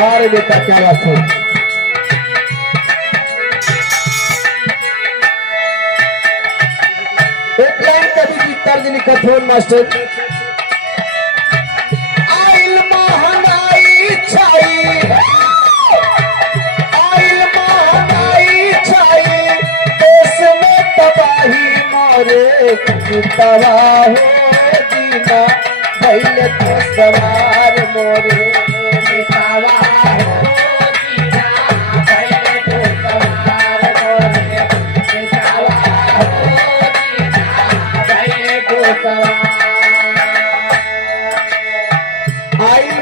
बारे बेटा क्या बात है। एक लाइन कवि की तर्ज लिखत हो मास्टर। आइल महंगाई छाई, आइल महंगाई छाई, देश में तबाही मोरे तबाह हो जीना पहले तो सवार मोरे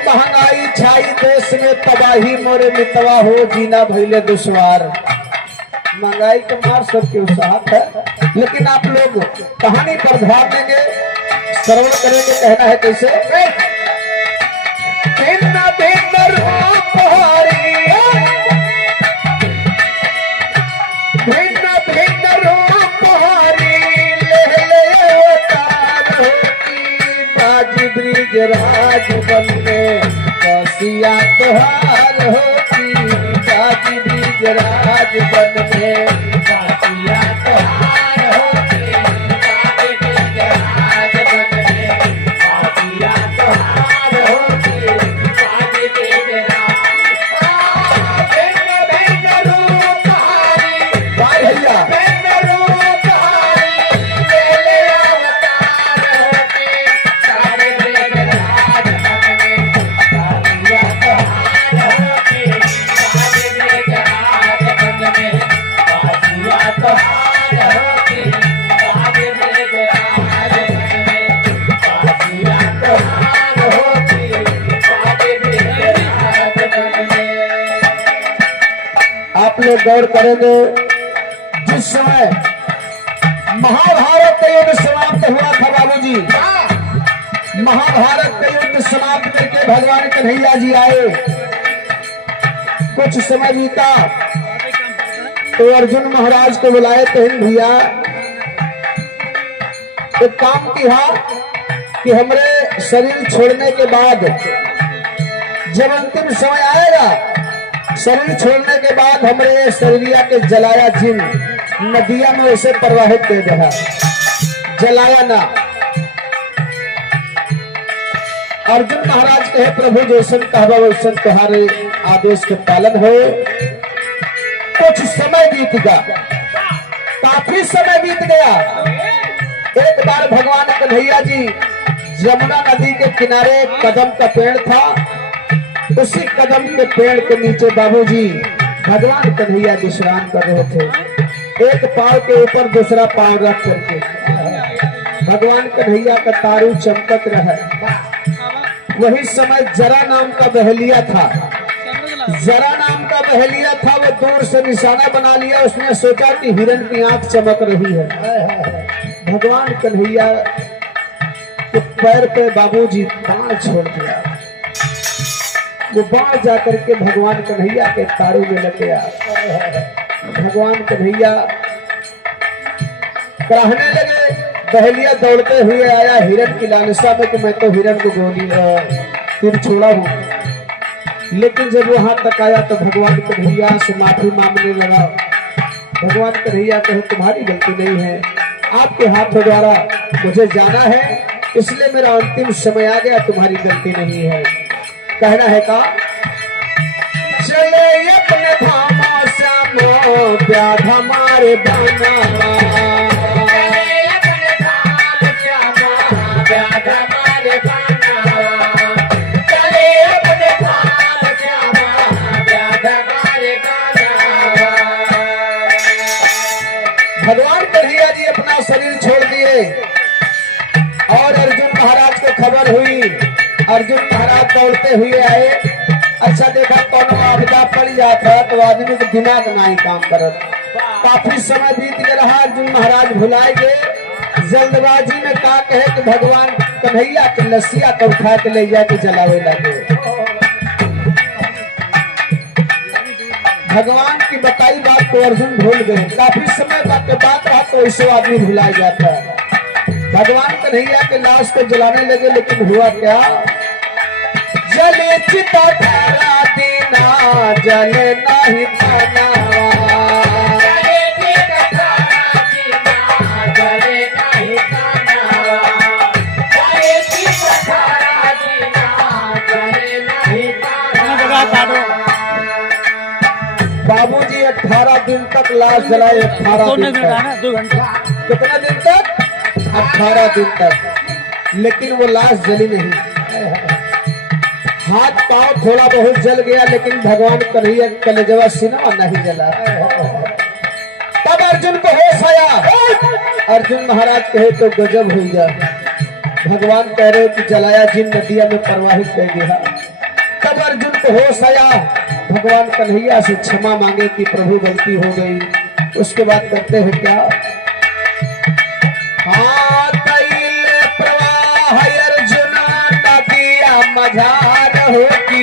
महंगाई छाई देश में तबाही मोरे मितवा हो जीना भइले दुश्वार। महंगाई का मार सबके साथ है, लेकिन आप लोग कहानी पर ध्यान देंगे, श्रवण करेंगे। कहना है कैसे। राज बनने कसिया तोहार होती, जाति बीज राज बनने कसिया तोहार होती, जाति बीज राज बनने कसिया तोहार होती, जाति बीज आप लोग गौर करेंगे। जिस समय महाभारत का युद्ध समाप्त हुआ था बाबूजी, महाभारत का युद्ध समाप्त करके भगवान कन्हैया जी आए, कुछ समय बीता तो अर्जुन महाराज को बुलाए। कहें भैया एक काम किया कि हमरे शरीर छोड़ने के बाद जब अंतिम समय आएगा, शरीर छोड़ने के बाद हमरे शरीरिया के जलाया जिन नदिया में उसे प्रवाहित कर दिया, जलाया ना। अर्जुन महाराज कहे प्रभु जैसन कहबा वैसन तुम्हारे आदेश के पालन हो। कुछ समय बीत गया, काफी समय बीत गया। एक बार भगवान कन्हैया जी यमुना नदी के किनारे कदम का पेड़ था, उसी कदम के पेड़ के नीचे बाबूजी भगवान कन्हैया विश्राम कर रहे थे। एक पांव के ऊपर दूसरा पांव रख करके भगवान कन्हैया का तारू चमकत रहा। वही समय जरा नाम का बहेलिया था, जरा नाम का बहेलिया था। वो दूर से निशाना बना लिया, उसने सोचा कि हिरण की आंख चमक रही है। भगवान कन्हैया के पैर पे बाबूजी बाण छोड़ दिया, वो बाण जाकर के भगवान कन्हैया के तारू में लग गया। भगवान कन्हैया कहने लगे, बहेलिया दौड़ते हुए आया हिरण की लालसा में कि मैं तो हिरण को गोली तीर छोड़ा हूं। लेकिन जब वहां तक आया तो भगवान कन्हैया से माफी मांगने लगा। भगवान कन्हैया कहे तुम्हारी गलती नहीं है, आपके हाथों द्वारा मुझे जाना है, इसलिए मेरा अंतिम समय आ गया, तुम्हारी गलती नहीं है। कहना है का चले अपने धामा श्यामो प्यार हमारे बना, भगवान कन्हैया जी अपना शरीर छोड़ दिए और अर्जुन महाराज को खबर हुई। अर्जुन महाराज दौड़ते हुए आए। अच्छा देखा कौन आपदा पड़ जाता तो आदमी को दिमाग नहीं काम करत। काफी समय बीत गया, अर्जुन महाराज भुलाए गए। जल्दबाजी में का कहे कि भगवान कन्हैया के लसिया को उठा के ले जाके जलावे लगे। भगवान की बताई बात को अर्जुन भूल गए। काफी समय के बाद रहा तो ऐसे आदमी भुलाया जाता है। भगवान कन्हैया के लाश को जलाने लगे, लेकिन हुआ क्या, जले चिता ठहरा दी ना जले नहीं तनावा बाबूजी 18 दिन तक लाश जलाए 18 दिन तक 2 घंटा कितना दिन तक 18 दिन तक लेकिन वो लाश जली नहीं हाथ पांव थोड़ा बहुत जल गया लेकिन भगवान कन्हैया कलेजवा सिनेमा नहीं जला तब अर्जुन को होश आया अर्जुन महाराज कहे तो गजब हो गया भगवान कह रहे कि जलाया जिन नदिया में प्रवाहित कर दिया तब अर्जुन को होश आया भगवान कन्हैया से क्षमा मांगे कि प्रभु गलती हो गई उसके बाद करते हैं क्या हाँ तैल प्रवाह अर्जुन नदिया मझार होती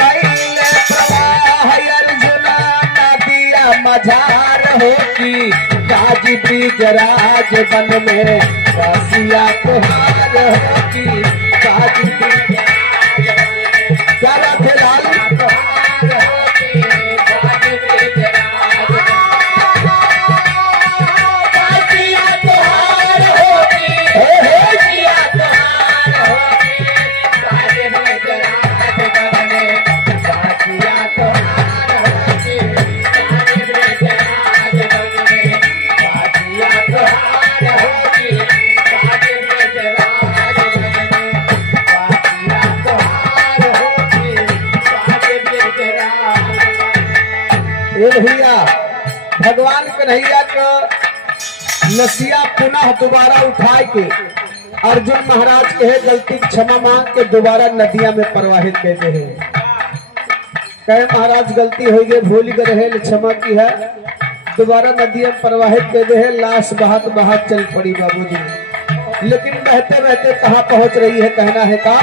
तैल प्रवाह अर्जुन नदिया मझार होती राज ब्रिज राज वन में रसिया तुहार होती राज ब्रिज क्या बात है लाल भैया भगवान कन्हैया का लसिया पुनः दोबारा उठा के अर्जुन महाराज के है गलती क्षमा मांग के दोबारा नदिया में प्रवाहित कहते हैं कहे महाराज गलती हो गई भूल गए रहे क्षमा की है दोबारा नदिया में प्रवाहित कहते हैं लाश बहात बहात चल पड़ी बाबूजी लेकिन बहते बहते कहाँ पहुंच रही है कहना है का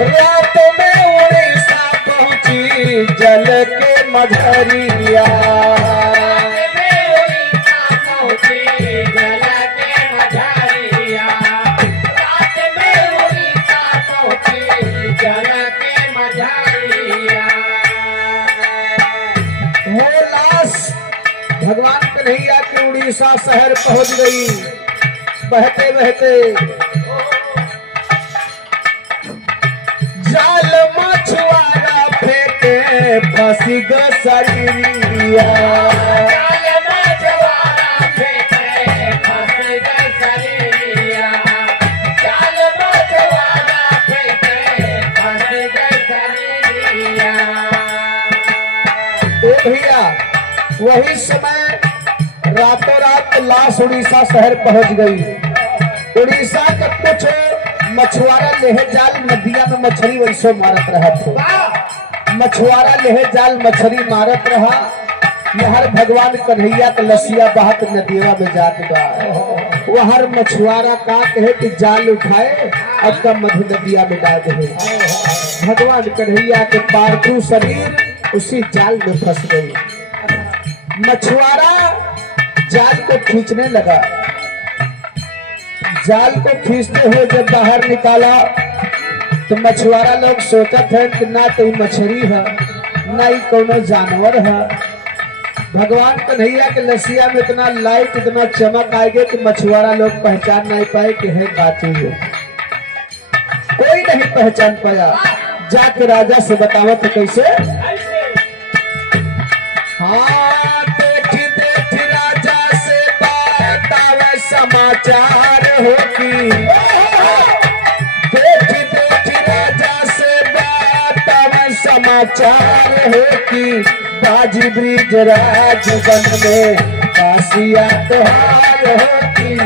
रात में उड़ीसा पहुंची जल के मझरिया वो लाश भगवान कन्हैया के उड़ीसा शहर पहुंच गई बहते बहते जाल मछुआरा फेंके फंसी गो शरीरिया भैया वही समय रातों रात लाश उड़ीसा शहर पहुंच गई उड़ीसा का कुछ मछुआरा लेहे जाल नदिया में मछली वैसे मारत रहा था मछुआरा लेहे जाल मछली मारत रहा यहर भगवान कन्हैया के लसिया बहात नदिया में जात बा वहर मछुआरा का कहे कि जाल उठाए अब का मधु नदिया में डाल दे भगवान कन्हैया के पार्थिव शरीर उसी जाल में फंस गई मछुआरा जाल को खींचने लगा जाल को खींचते हुए जब बाहर निकाला तो मछुआरा लोग सोचा थे कि ना तो मछली है ना ही कोनो जानवर है भगवान कन्हैया के लसिया में इतना लाइट इतना चमक आएगा कि मछुआरा लोग पहचान नहीं पाए कि है का चीज कोई नहीं पहचान पाया जाके राजा से बतावत तो कैसे हाँ देख देख राजा से बतावे समाचार होती देख देख राजा से बतावे समाचार होती बाजी ब्रिज राज वन में कासिया तोहार होती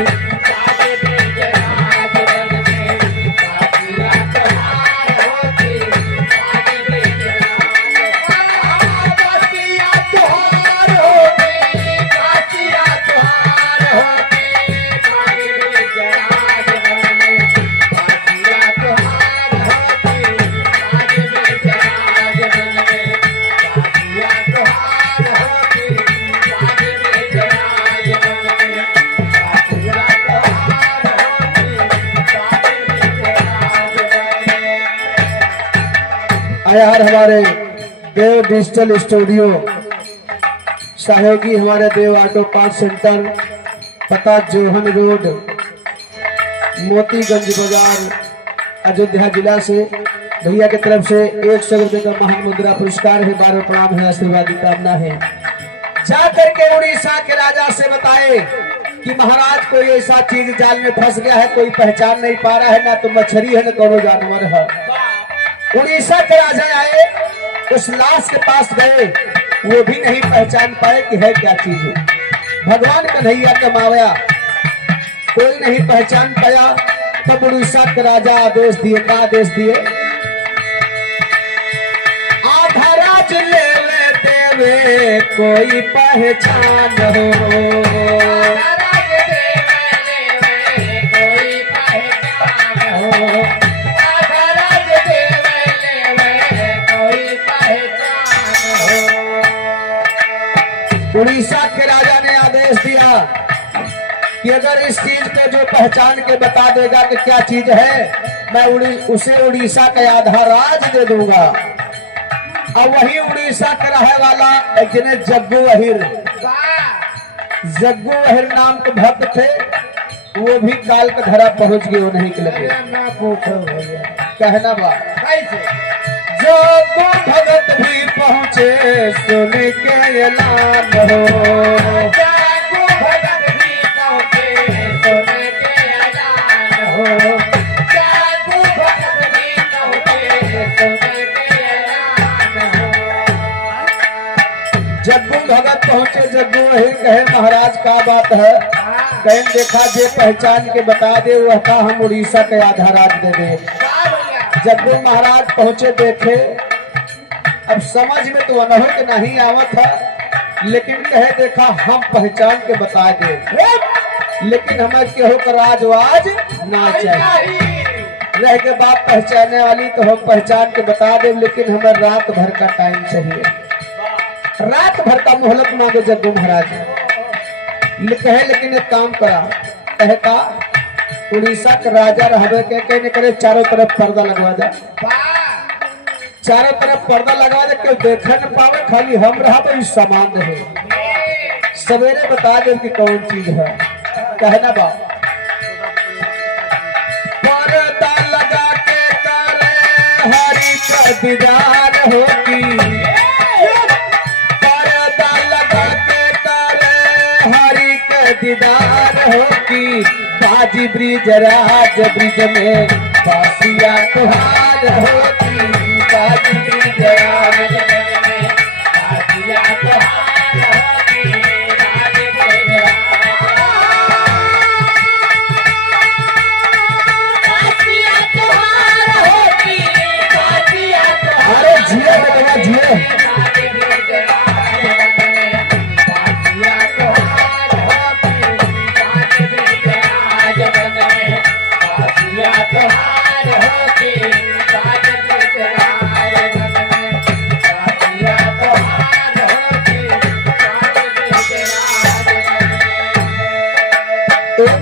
आयार हमारे देव डिजिटल स्टूडियो, सहयोगी हमारे देव ऑटो पार्ट सेंटर, पता जोहन रोड, मोतीगंज बाजार, अयोध्या जिला से। भैया की तरफ से 100 रुपए का महान मुद्रा पुरस्कार है, 12 प्रणाम है, आशीर्वाद की कामना है। जाकर के उड़ीसा के राजा से बताए कि महाराज कोई ऐसा चीज जाल में फंस गया है, कोई पहचान नहीं पा रहा है, ना तो मछली है ना कोनो जानवर है। उड़ीसा के राजा आए, उस लाश के पास गए, वो भी नहीं पहचान पाए कि है क्या चीज है। भगवान कन्हैया का मावया कोई नहीं पहचान पाया। तब उड़ीसा के राजा आदेश दिए, का आदेश दिए, आधा राज ले देवे कोई पहचान हो, उड़ीसा के राजा ने आदेश दिया कि अगर इस चीज को जो पहचान के बता देगा कि क्या चीज है, मैं उसे उड़ीसा का आधा राज दे दूंगा। और वही उड़ीसा का रहने वाला एक जने जग्गू अहिर नाम के भक्त थे, वो भी काल का धरा पहुंच गए, वो नहीं के लगे कहना बा जो तो भगत भी पहुंचे सुन के ऐलान हो, जागो भगत भी पहुंचे सुन के ऐलान हो, जागो भगत भी पहुंचे सुन के ऐलान हो। जग्गू भगत पहुंचे, जग्गू वही कहे महाराज का बात है, कहीं देखा जे पहचान के बता दे वह का हम उड़ीसा के आधा राज दे दे। जग्गू महाराज पहुंचे, देखे, अब समझ में तो अनहुत नहीं आवत है, लेकिन कहे देखा हम पहचान के बता दे, लेकिन हमें केहू का राजवाज ना चाहिए। रह के बात पहचाने वाली तो हम पहचान के बता दे, लेकिन हमें रात भर का टाइम चाहिए। रात भर का मोहलत मांगे जग्गू महाराज कहे, लेकिन एक काम करा, कहे का उड़ीसा का राजा रहबे के कहने करे चारों तरफ पर्दा लगवा दे, चारों तरफ पर्दा लगवा दे, क्यों देखे न पावे, खाली हम रहा सामान रहे, सवेरे बता दे कि कौन चीज है। कहना बा पर्दा लगा के करे हरि का दीदार होगी, पर्दा लगा के करे हरि का दीदार होगी, बाजी ब्रिज राज ब्रिज में बासिया तुहार होती, बाजी ब्रिज राज ब्रिज में बासिया तुहार होती, बाजी ब्रिज बासिया तुहार होती, बासिया तुहार। अरे जिए बेटा जिए,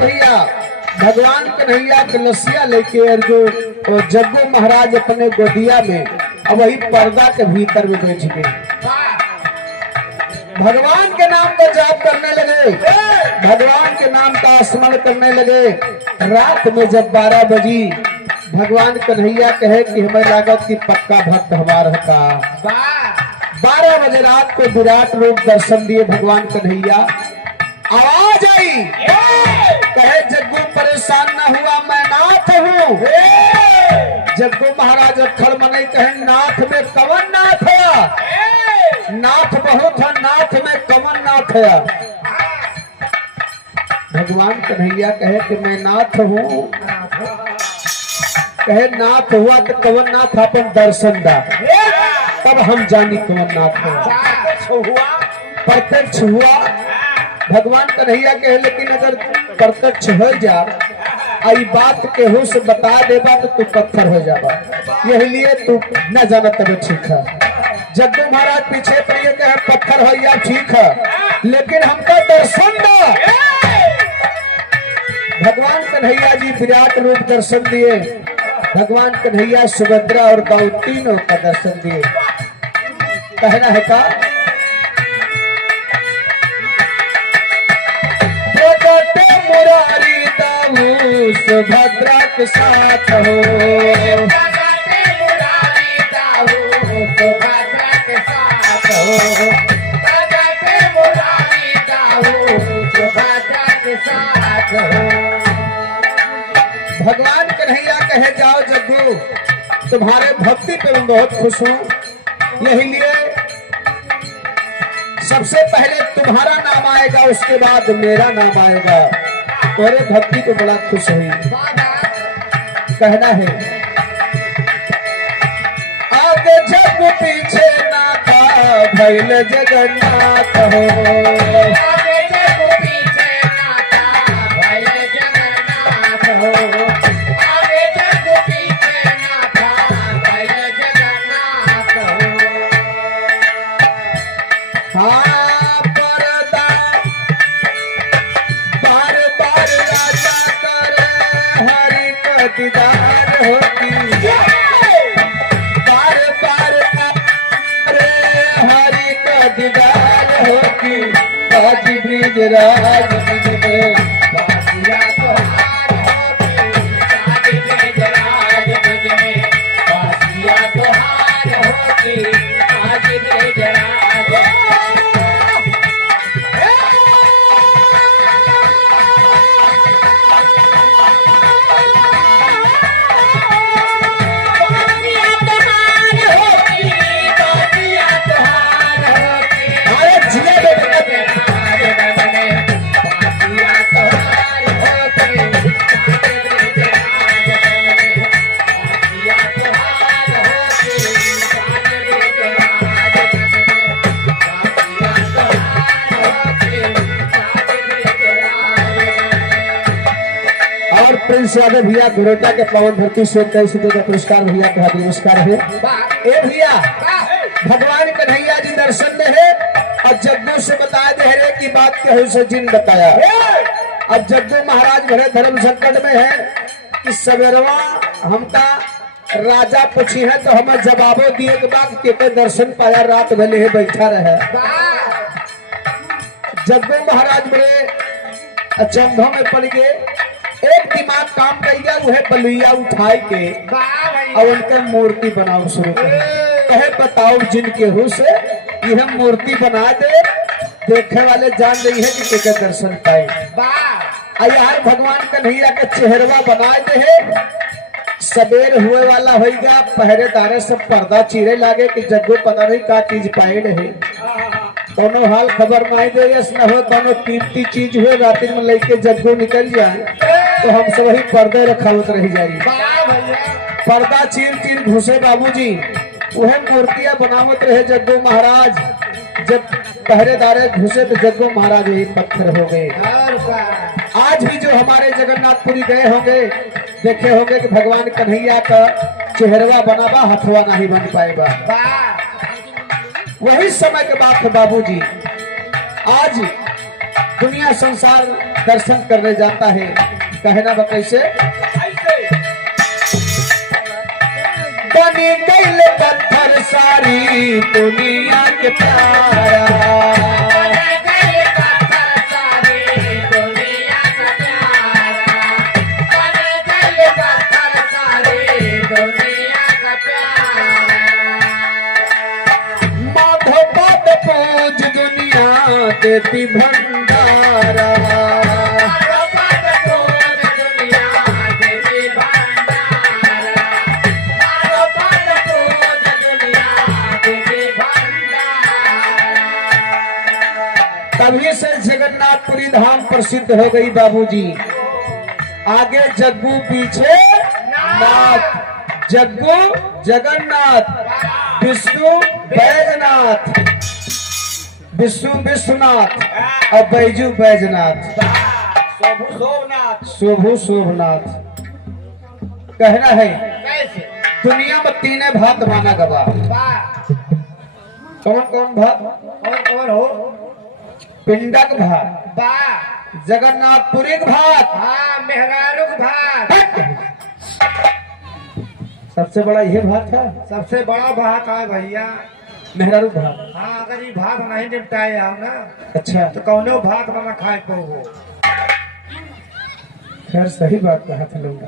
भैया भगवान कन्हैया के लसिया लेके अर्जुन जग्गू महाराज अपने गोदिया में, अब वही पर्दा के भीतर में बैठ गए, भगवान के नाम का जाप करने लगे, भगवान के नाम का स्मरण करने लगे। रात में जब 12 बजी भगवान कन्हैया कहे कि हमें लागत की पक्का भक्त हमारा का 12 बजे रात को विराट रूप दर्शन दिए भगवान कन्हैया। आवाज आई, कहे जग्गू परेशान न हुआ, मैं नाथ हूँ। जग्गू महाराज अखड़ मने कहे नाथ में कवन नाथ है, नाथ बहुत है, नाथ में कवन नाथ है। भगवान कन्हैया कहे कि मैं नाथ हूँ, कहे नाथ हुआ तो कवन नाथ अपन दर्शन दा, तब हम जानी कवन नाथ है। प्रत्यक्ष हुआ भगवान कन्हैया कहे, लेकिन अगर प्रत्यक्ष हो जा आई बात केहू से बता देगा तो तू पत्थर हो जाएगा, यही लिए तू न जाना तब ठीक है। जग्गू महाराज पीछे पड़िए कहे पत्थर हो या ठीक है, लेकिन हमका दर्शन दो। भगवान कन्हैया जी विराट रूप दर्शन दिए, भगवान कन्हैया सुभद्रा और दाऊ तीनों का दर्शन दिए। कहना है का मुरारी दाऊ सुभद्रा के साथ हो, सुभद्रा के साथ हो, सुभद्रा के साथ हो। भगवान कन्हैया कहे जाओ जग्गू तुम्हारे भक्ति पे मैं बहुत खुश हूँ, यही लिए सबसे पहले तुम्हारा नाम आएगा उसके बाद मेरा नाम आएगा। तुम्हारे भक्ति पे बड़ा खुश हुई। कहना है आगे जग पीछे नाथा भैल जगन्नाथ हो, आगे जग पीछे नाथा भैल जगन्नाथ हो, आगे जग पीछे नाथा भैल जगन्नाथ हो। हाँ परदा बार बार राजा करे हरि का दीदार होती, बार बार अरे हरि का दीदार होती, आज ब्रिज राज में बासिया तोहार होती, आज ब्रिज राज में बासिया तोहार होती, आज ब्रिज राज में। प्रिंस यादव भैया घुरोटा के पावन धरती से कैसे का पुरस्कार भैया का नमस्कार है। ए भैया भगवान कन्हैया जी दर्शन दे है और जग्गू से बताए दे रे की बात के से जिन बताया। अब जग्गू महाराज भरे धर्म संकट में है कि सवेरवा हमका राजा पूछी है तो हमें जवाबो दिए के बाद के दर्शन पाया रात भले है बैठा रहे। जग्गू महाराज बड़े अचंभों में पड़ गए, एक दिमाग काम कर गया वह बलुइया उठाए के और उनका मूर्ति बनाओ शुरू कर कहे बताओ जिनके हु से यह मूर्ति बना दे, देखने वाले जान रही है कि के दर्शन पाए। यार भगवान कन्हैया का चेहरवा बना दे है, सबेर हुए वाला होगा, पहरेदारे सब पर्दा चीरे लागे कि जग्गू पता नहीं का चीज पाए रहे। दोनों हाल खबर माई दे न हो, दोनों कीमती चीज हुए रात में लेके जग्गू निकल जाए तो हम सब ही पर्दे रखावत रह जाये। पर्दा चीर चीर घुसे बाबूजी, वह मूर्तियां बनावत रहे जग्गू महाराज। जब पहरेदारे घुसे तो जग्गू महाराज यही पत्थर हो गए। आज भी जो हमारे जगन्नाथपुरी गए होंगे देखे होंगे कि भगवान कन्हैया का चेहरवा बनावा हथवा नहीं बन पाएगा। वही समय के बात है बाबूजी। आज दुनिया संसार दर्शन करने जाता है, कहना बताइए से बनी गई पत्थर सारी दुनिया के प्यारा, देती भंडारा, तभी से जगन्नाथपुरी धाम प्रसिद्ध हो गई बाबूजी। आगे जग्गू पीछे नाथ, जग्गू जगन्नाथ, विष्णु बैजनाथ, विष्णु विश्वनाथ और बैजू बैजनाथ, शोभु शोभनाथ। कहना है दुनिया में तीन भात माना गवा। कौन कौन भात? कौन हो? पिंडक भात, जगन्नाथपुरी भात, मेहरारू भात, सबसे बड़ा यह भात है, सबसे बड़ा भात है भैया। मेहरारू भात। हाँ, अगर ये भात नहीं निपटाए आओ ना अच्छा, तो कौनो भात बना खाए पाओ। खैर सही बात कहा था लोग।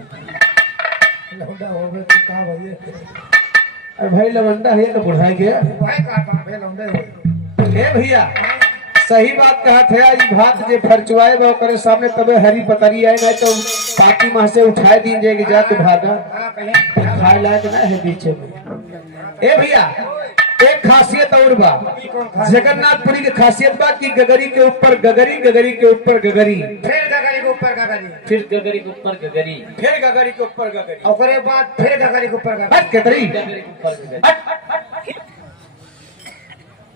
लौंडा हो गए तो कहा भैया, अरे भाई लवंडा है तो बुढ़ा गया। भाई का भाई लौंडे हो। हे भैया सही बात कहा था। आज भात जे फरचुआए वो करे सामने तबे हरी पतरी आए, नहीं तो पाती माह से उठाए दी जाएगी जा तो भागा हाँ, कहीं खाए लायक ना है बीचे में। ए भैया एक खासियत और बा, जगन्नाथपुरी की खासियत बा कि गगरी के ऊपर गगरी, गगरी के ऊपर गगरी, फिर गगरी के ऊपर गगरी, फिर गगरी के ऊपर गगरी, फिर गगरी के ऊपर गगरी, और बाद फिर गगरी के ऊपर गगरी। हट गगरी, गगरी के ऊपर गगरी।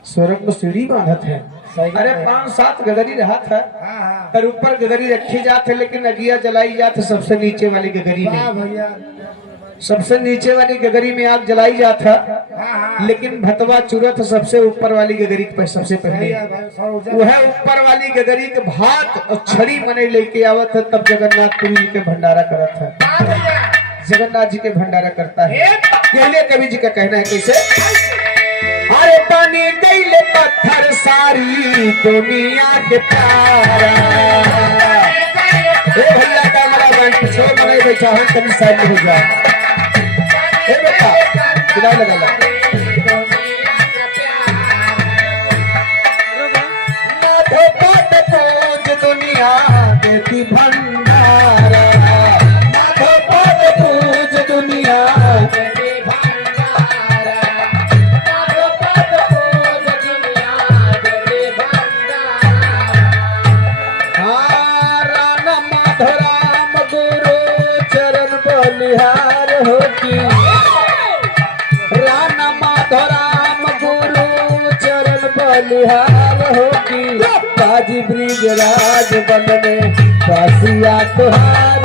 स्वर्ग में सीढ़ी बांधत है। अरे 5-7 गगरी रहा था हाँ हाँ और ऊपर गगरी रखी जाते, लेकिन अगिया जलाई जाते सबसे नीचे वाली गगरी हाँ में। भैया। सबसे नीचे वाली गगरी में आग जलाई जाता, हाँ हाँ लेकिन भतवा चुरत सबसे ऊपर वाली गगरी पे सबसे पहले। भैया भाई, सौ वह ऊपर वाली गगरी के भात और छड़ी मने लेके आवत है, तब जगन्नाथपुरी जी के भंडारा करत है। हाँ भैया। जगन्नाथ जी के भंडारा करता है। कहले कवि जी का कहना है कैसे, अरे पानी गईले पत्थर सारी दुनिया के प्यारा। ए भैया का हमारा बैंड पिछोड़ मने बैठा हूँ, कभी साइड में हो जा। ए बेटा किधर लगा ला माधो पद पूज दुनिया देती भंडारा, माधो पद पूज दुनिया बलिहार होती, राना माधोराम गुरु चरण बलिहार होती, बाजी ब्रिज राज बन में बासिया तुहार